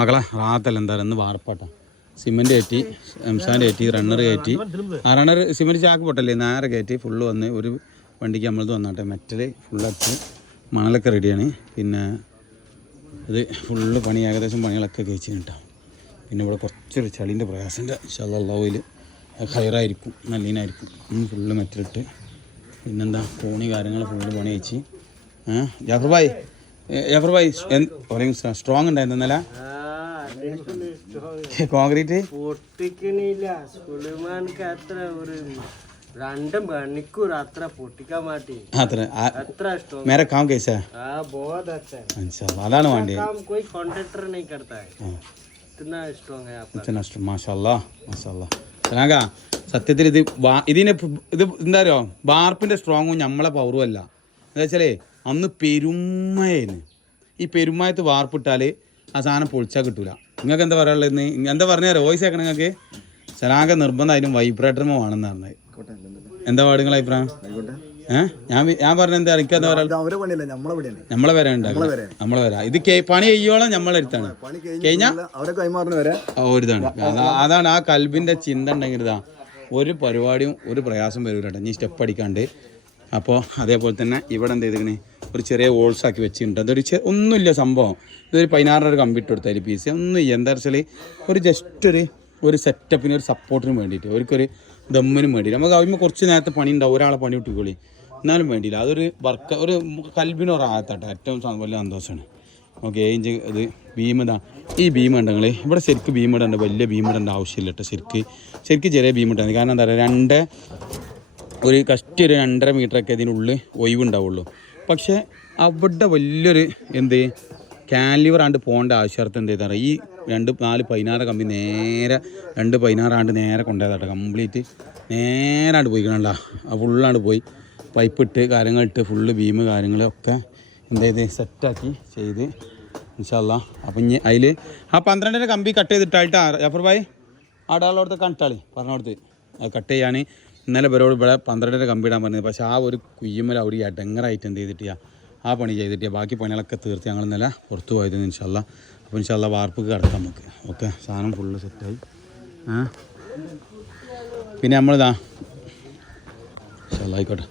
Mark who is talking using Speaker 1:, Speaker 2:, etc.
Speaker 1: മകളെ റാത്തല്ല എന്തായാലും ഇന്ന് വാർപ്പാട്ടാ. സിമെന്റ് കയറ്റി എംസാന്റെ കയറ്റി റണ്ണർ കയറ്റി. ആ റണ്ണർ സിമെന്റ് ചാക്ക് പൊട്ടല്ലേ? നേരെ കയറ്റി ഫുള്ള് വന്ന് ഒരു വണ്ടിക്ക് നമ്മളത് വന്നാട്ടെ. മെറ്റൽ ഫുള്ളടിച്ച് മണലൊക്കെ റെഡിയാണ് പിന്നെ ഇത് ഫുള്ള് പണി ഏകദേശം പണികളൊക്കെ കഴിച്ച് കിട്ടാം പിന്നെ ഇവിടെ കുറച്ചൊരു ചളീന്റെ പ്രയാസമുണ്ട്. ഷല്ലാവിൽ ഹയറായിരിക്കും നല്ലീനായിരിക്കും. ഫുള്ള് മെറ്റലിട്ട് പിന്നെന്താ കോണി കാര്യങ്ങൾ ഫുള്ള് പണി കഴിച്ച്. ജാഫർ ഭായ് ജാഫർ ഭായ് എന്ത് സ്ട്രോങ് ഉണ്ടായിരുന്നു ഇന്നലെ? കോൺക്രീറ്റ്
Speaker 2: പൊട്ടിക്കണില്ല സുലൈമാൻക്ക് അത്ര ഒരു രണ്ട് മണിക്കൂർ അത്ര പൊട്ടിക്കാൻ മാറ്റി
Speaker 1: അത്ര ആ-
Speaker 2: അത്ര ഇഷ്ടം
Speaker 1: മേരെ കാം കേസാ
Speaker 2: ആ बहुत अच्छा है
Speaker 1: മനസ്സിലാവും അതാണ് വേണ്ടത്
Speaker 2: काम कोई कॉन्ट्रैक्टर नहीं करता है इतना स्ट्रॉन्ग है आपका
Speaker 1: ഇത്ര നഷ്ടം മാഷല്ലാ മാഷല്ലാ സലാങ്ക സത്യത്തിൽ ഇത് വാ ഇതിനെ പ് ഇത് എന്താ അറിയോ വാർപ്പിൻ്റെ സ്ട്രോങ്ങും നമ്മളെ പവറും അല്ല എന്താ വെച്ചാലേ അന്ന് പെരുമയായിരുന്നു ഈ പെരുമയത്ത് വാർപ്പിട്ടാൽ ആ സാധനം പൊളിച്ചാൽ കിട്ടൂല നിങ്ങൾക്ക് എന്താ പറയാനുള്ളത് ഇന്ന്? എന്താ പറഞ്ഞാൽ വോയിസ് ആക്കണം നിങ്ങൾക്ക്? സലാങ്ക നിർബന്ധമായിട്ടും വൈബ്രേറ്ററും വേണമെന്ന് പറഞ്ഞത്. എന്താ പാട് നിങ്ങളെ അഭിപ്രായം ഏഹ് ഞാൻ ഞാൻ പറഞ്ഞ എന്താ? എനിക്ക് എന്താ പറയാ
Speaker 3: നമ്മളെ വരെ
Speaker 1: നമ്മളെ വരാം. ഇത് പണി ചെയ്യോളം നമ്മളെ
Speaker 3: അടുത്താണ്.
Speaker 1: കഴിഞ്ഞാൽ ഒരിതാണ്. അതാണ് ആ കൽബിന്റെ ചിന്ത ഉണ്ടെങ്കിൽ ഇതാ ഒരു പരിപാടിയും ഒരു പ്രയാസം വരില്ല നീ ഇനി സ്റ്റെപ്പ് അടിക്കാണ്ട്. അപ്പോൾ അതേപോലെ തന്നെ ഇവിടെ എന്ത് ചെയ്തിങ്ങനെ ഒരു ചെറിയ ഹോൾസ് ആക്കി വെച്ചിട്ടുണ്ട്. അതൊരു ഒന്നുമില്ല സംഭവം. ഇതൊരു പതിനാറിനൊരു കമ്പ്യൂട്ടർ കൊടുത്താൽ പീസ് ഒന്നുമില്ല എന്താ വെച്ചാൽ ഒരു ജസ്റ്റ് ഒരു ഒരു സെറ്റപ്പിന് ഒരു സപ്പോർട്ടിന് വേണ്ടിയിട്ട്. അവർക്കൊരു ദമ്മിനും വേണ്ടിയിട്ട്. നമുക്ക് അതിന് കുറച്ച് നേരത്തെ പണി ഉണ്ടാവും. ഒരാളെ പണി വിട്ടുകൊള്ളി എന്നാലും വേണ്ടിയില്ല. അതൊരു വർക്ക് ഒരു കൽബിനൊരു ആകത്താട്ടെ ഏറ്റവും സ- വലിയ സന്തോഷമാണ് ഓക്കെ ഇഞ്ച് ഇത് ഭീമത ഈ ഭീമ ഉണ്ടെങ്കിൽ ഇവിടെ ശരിക്ക് ഇടേണ്ട വലിയ ബീം ഇടേണ്ട ആവശ്യമില്ല കേട്ടോ ശരിക്ക്. ശരിക്ക് ചെറിയ ഭീമിട്ടാണ് കാരണം എന്താ പറയുക രണ്ട് ഒരു കഷ്ടി ഒരു രണ്ടര മീറ്ററൊക്കെ ഇതിനുള്ളിൽ ഒഴിവുണ്ടാവുള്ളൂ. പക്ഷേ അവിടെ വലിയൊരു എന്ത് കാലിവർ ആണ്ട് പോകേണ്ട ആവശ്യാർത്ഥം എന്ത് ചെയ്താൽ ഈ രണ്ട് നാല് പതിനാറ് കമ്പി നേരെ രണ്ട് പതിനാറാണ്ട് നേരെ കൊണ്ടുപോയതാട്ടോ കംപ്ലീറ്റ്. നേരാണ്ട് പോയിക്കണല്ല ആ ഫുള്ളാണ്ട് പോയി. പൈപ്പ് ഇട്ട് കാര്യങ്ങൾ ഇട്ട് ഫുള്ള് ബീം കാര്യങ്ങളൊക്കെ എന്ത് ചെയ്ത് സെറ്റാക്കി ചെയ്ത്. ഇൻഷല്ല അപ്പം ഇനി അതിൽ ആ പന്ത്രണ്ടിന്റെ കമ്പി കട്ട്. ചെയ്തിട്ടായിട്ട് ജഫർ ഭായ് ആടാളോടത്ത് കണ്ടിട്ടാളി പറഞ്ഞോടത്ത്. കട്ട് ചെയ്യാൻ ഇന്നലെ ഇവരോട് ഇവിടെ പന്ത്രണ്ടര കമ്പി ഇടാൻ പറഞ്ഞത്. പക്ഷേ ആ ഒരു കുയ്യമ്മൽ അവിടെ ഈ അടങ്ങറായിട്ട് എന്ത് ചെയ്തിട്ടില്ല ആ പണി ചെയ്തിട്ടില്ല ബാക്കി പണികളൊക്കെ തീർത്ത് ഞങ്ങൾ ഇന്നലെ പുറത്തു പോയത് ഇൻഷല്ല അപ്പോൾ ഇൻഷല്ല വാർപ്പ് കിടക്കാം നമുക്ക്. ഓക്കെ സാധനം ഫുള്ള് സെറ്റായി പിന്നെ നമ്മളിതാ ഇൻഷല്ല ആയിക്കോട്ടെ.